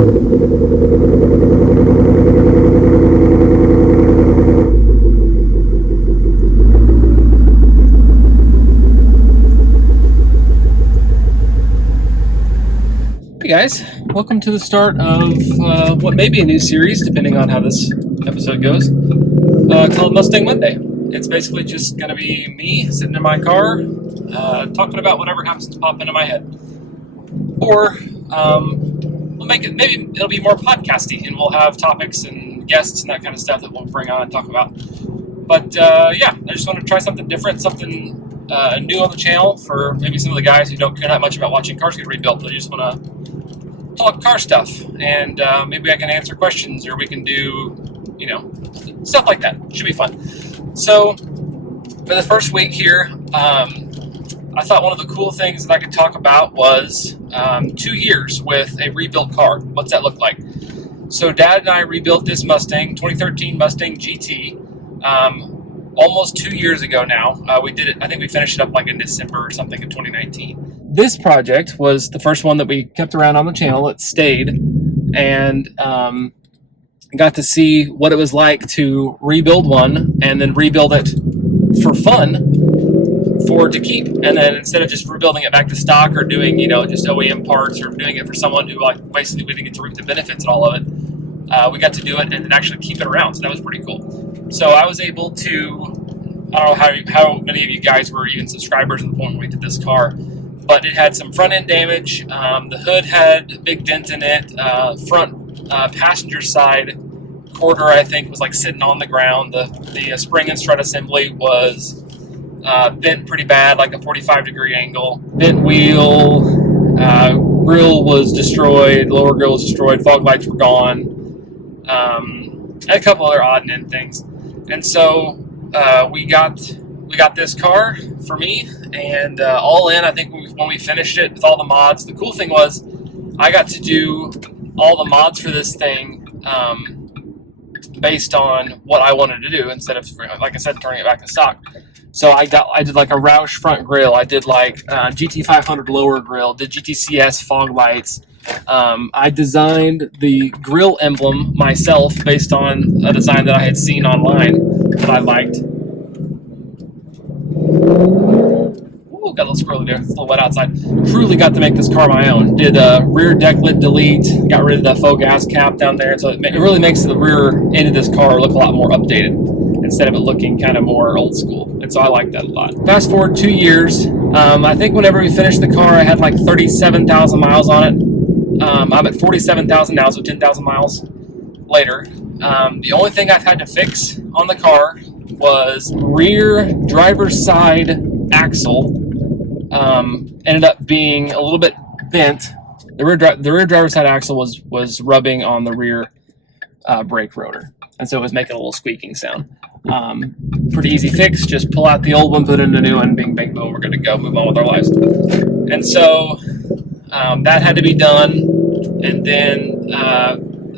Hey guys, welcome to the start of what may be a new series, depending on how this episode goes, called Mustang Monday. It's basically just going to be me sitting in my car, talking about whatever happens to pop into my head. Or we'll make it, maybe it'll be more podcasty, and we'll have topics and guests and that kind of stuff that we'll bring on and talk about. But yeah, I just want to try something different, something new on the channel for maybe some of the guys who don't care that much about watching cars get rebuilt. They just want to talk car stuff, and maybe I can answer questions, or we can do, stuff like that. Should be fun. So for the first week here, I thought one of the cool things that I could talk about was 2 years with a rebuilt car. What's that look like? So Dad and I rebuilt this Mustang, 2013 Mustang GT, almost 2 years ago now. We did it, I think we finished it up like in December or something of 2019. This project was the first one that we kept around on the channel. It stayed, and got to see what it was like to rebuild one and then rebuild it for fun to keep. And then instead of just rebuilding it back to stock or doing, just OEM parts or doing it for someone who basically we didn't get to reap the benefits and all of it, we got to do it and then actually keep it around. So that was pretty cool. So I was able to, I don't know how many of you guys were even subscribers at the point when we did this car, but it had some front end damage. The hood had a big dent in it. Front passenger side quarter, I think, was like sitting on the ground. The spring and strut assembly was bent pretty bad, like a 45-degree angle. Bent wheel, grill was destroyed, lower grill was destroyed, fog lights were gone, and a couple other odd and end things. And so we got this car for me, and all in, I think when we finished it with all the mods, the cool thing was I got to do all the mods for this thing based on what I wanted to do, instead of, like I said, turning it back to stock. So I did like a Roush front grille, I did like GT500 lower grille, did GTCS fog lights. I designed the grill emblem myself based on a design that I had seen online that I liked. Ooh, got a little squirrely there. It's a little wet outside. Truly got to make this car my own. Did a rear deck lid delete, got rid of the faux gas cap down there, so it really makes the rear end of this car look a lot more updated instead of it looking kind of more old school. And so I like that a lot. Fast forward 2 years. I think whenever we finished the car, I had like 37,000 miles on it. I'm at 47,000 now, so 10,000 miles later. The only thing I've had to fix on the car was rear driver's side axle. Ended up being a little bit bent. The rear driver's side axle was rubbing on the rear brake rotor, and so it was making a little squeaking sound. Pretty easy fix. Just pull out the old one, put in a new one, bing, bang, boom. We're good to go. Move on with our lives. And so that had to be done. And then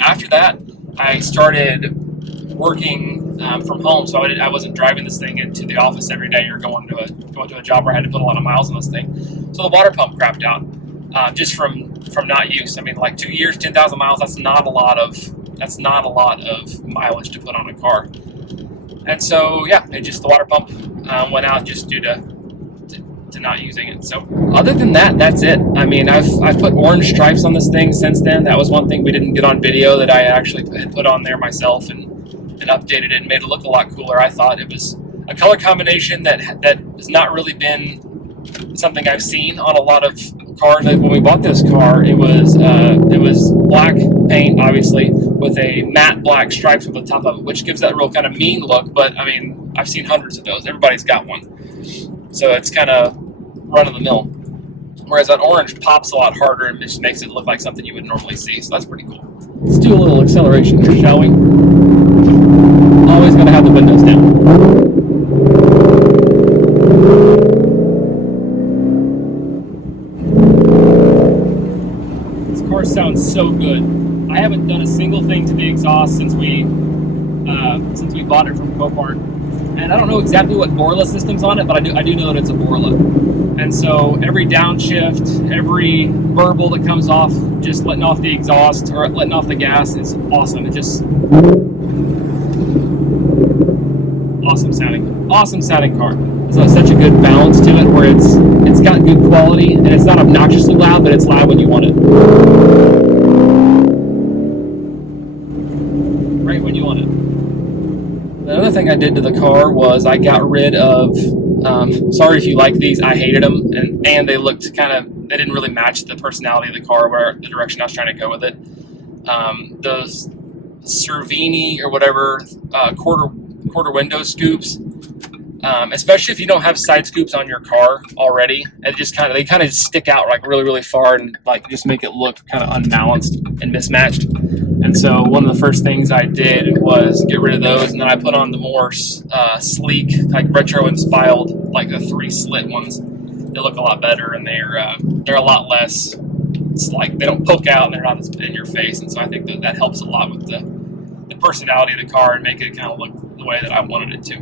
after that, I started working from home. So I wasn't driving this thing into the office every day or going to a job where I had to put a lot of miles on this thing. So the water pump crapped out just from not use. I mean, like 2 years, 10,000 miles. That's not a lot of mileage to put on a car. And so yeah, the water pump went out just due to not using it. So other than that, that's it. I mean, I've put orange stripes on this thing since then. That was one thing we didn't get on video that I actually had put on there myself and updated it and made it look a lot cooler. I thought it was a color combination that has not really been something I've seen on a lot of cars. When we bought this car, it was black paint, obviously, with a matte black stripes over the top of it, which gives that real kind of mean look. But I mean, I've seen hundreds of those. Everybody's got one, so it's kind of run of the mill. Whereas that orange pops a lot harder and just makes it look like something you would normally see. So that's pretty cool. Let's do a little acceleration here, shall we? Always going to have the windows down. This car sounds so good. I haven't done a single thing to the exhaust since we bought it from Copart, and I don't know exactly what Borla system's on it, but I do know that it's a Borla. And so every downshift, every burble that comes off, just letting off the exhaust or letting off the gas is awesome. It's just awesome sounding car. So such a good balance to it where it's got good quality and it's not obnoxiously loud, but it's loud when you want it. Right when you want it. The other thing I did to the car was I got rid of, sorry if you like these, I hated them, and they looked they didn't really match the personality of the car, where the direction I was trying to go with it. Those Cervini or whatever quarter window scoops, especially if you don't have side scoops on your car already, and they kind of stick out like really, really far and like just make it look kind of unbalanced and mismatched. And so one of the first things I did was get rid of those, and then I put on the more sleek, like retro inspired, like the 3 slit ones. They look a lot better, and they're a lot less. It's like they don't poke out and they're not as in your face, and so I think that helps a lot with the personality of the car and make it kind of look the way that I wanted it to.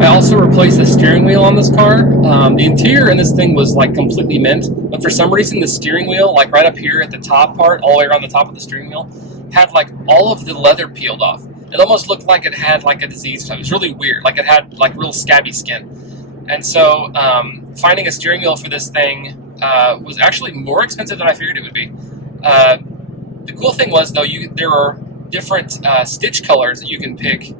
I also replaced the steering wheel on this car. The interior in this thing was like completely mint, but for some reason the steering wheel, like right up here at the top part, all the way around the top of the steering wheel, had like all of the leather peeled off. It almost looked like it had like a disease type. It was really weird, like it had like real scabby skin. And so finding a steering wheel for this thing was actually more expensive than I figured it would be. The cool thing was, though, there are different stitch colors that you can pick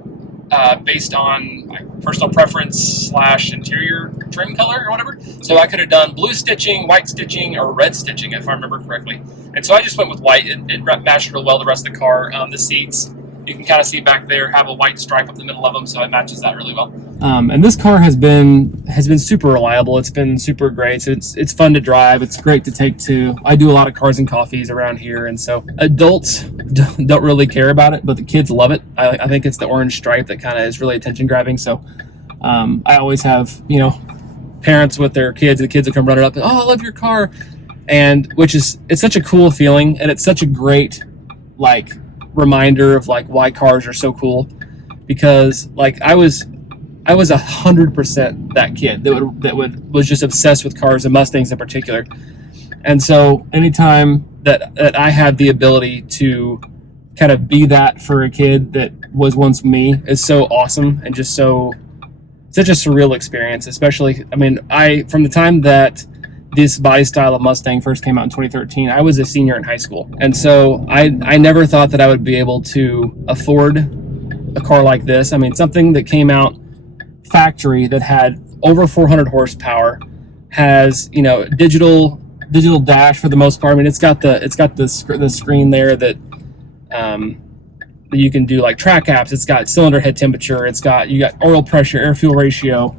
based on personal preference / interior trim color or whatever. So I could have done blue stitching, white stitching, or red stitching if I remember correctly. And so I just went with white. It matched real well the rest of the car. The seats, you can kind of see back there, have a white stripe up the middle of them, so it matches that really well. And this car has been super reliable. It's been super great. So it's fun to drive. It's great to take to. I do a lot of cars and coffees around here, and so adults don't really care about it, but the kids love it. I think it's the orange stripe that kind of is really attention grabbing. So I always have parents with their kids. The kids will come running up and, oh, I love your car, and it's such a cool feeling, and it's such a great like reminder of like why cars are so cool, because like I was 100% that kid that was just obsessed with cars and Mustangs in particular. And so anytime that I have the ability to kind of be that for a kid that was once me is so awesome, and just such a surreal experience. Especially, I mean, from the time that this body style of Mustang first came out in 2013, I was a senior in high school. And so I never thought that I would be able to afford a car like this. I mean, something that came out factory that had over 400 horsepower, has digital dash for the most part. I mean, it's got the screen there that you can do like track apps. It's got cylinder head temperature. You got oil pressure, air fuel ratio.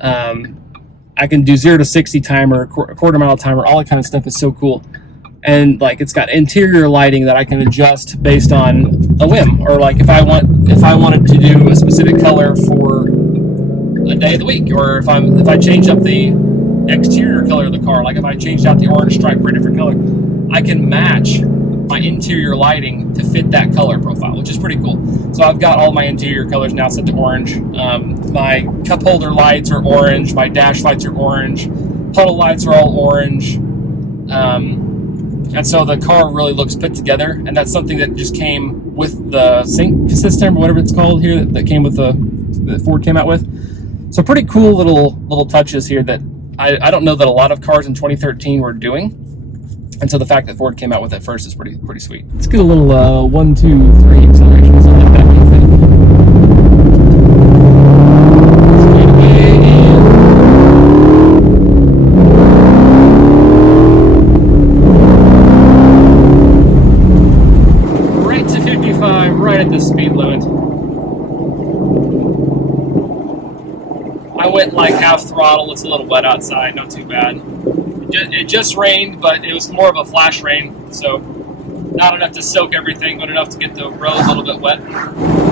I can do 0 to 60 timer, quarter mile timer. All that kind of stuff is so cool. And like it's got interior lighting that I can adjust based on a whim, or like if I wanted to do a specific color for a day of the week, or if I change up the exterior color of the car, like if I changed out the orange stripe for a different color, I can match my interior lighting to fit that color profile, which is pretty cool. So I've got all my interior colors now set to orange. My cup holder lights are orange, my dash lights are orange, puddle lights are all orange, and so the car really looks put together. And that's something that just came with the sync system or whatever it's called here, that came with that Ford came out with. So pretty cool little touches here that I don't know that a lot of cars in 2013 were doing. And so the fact that Ford came out with it first is pretty sweet. Let's get a little 1, 2, 3 acceleration, something like that. What do you think? Straight away and right to 55, right at the speed limit. I went like half throttle. It's a little wet outside, not too bad. It just rained, but it was more of a flash rain, so not enough to soak everything, but enough to get the road a little bit wet.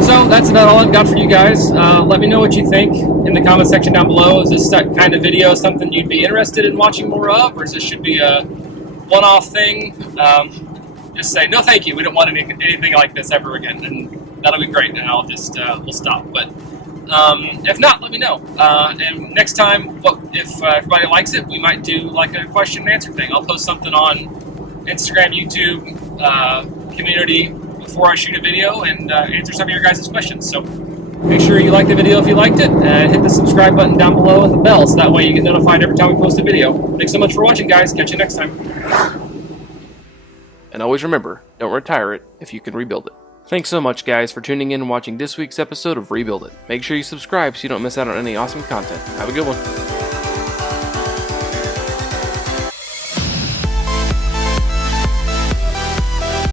So that's about all I've got for you guys. Let me know what you think in the comment section down below. Is this kind of video something you'd be interested in watching more of, or is this should be a one-off thing? Just say, no thank you, we don't want anything like this ever again, and that'll be great, and I'll just we'll stop. But If not, let me know. And next time, if everybody likes it, we might do like a question and answer thing. I'll post something on Instagram, YouTube, community before I shoot a video and answer some of your guys' questions. So make sure you like the video if you liked it, and hit the subscribe button down below and the bell so that way you get notified every time we post a video. Thanks so much for watching, guys. Catch you next time. And always remember, don't retire it if you can rebuild it. Thanks so much, guys, for tuning in and watching this week's episode of Rebuild It. Make sure you subscribe so you don't miss out on any awesome content. Have a good one.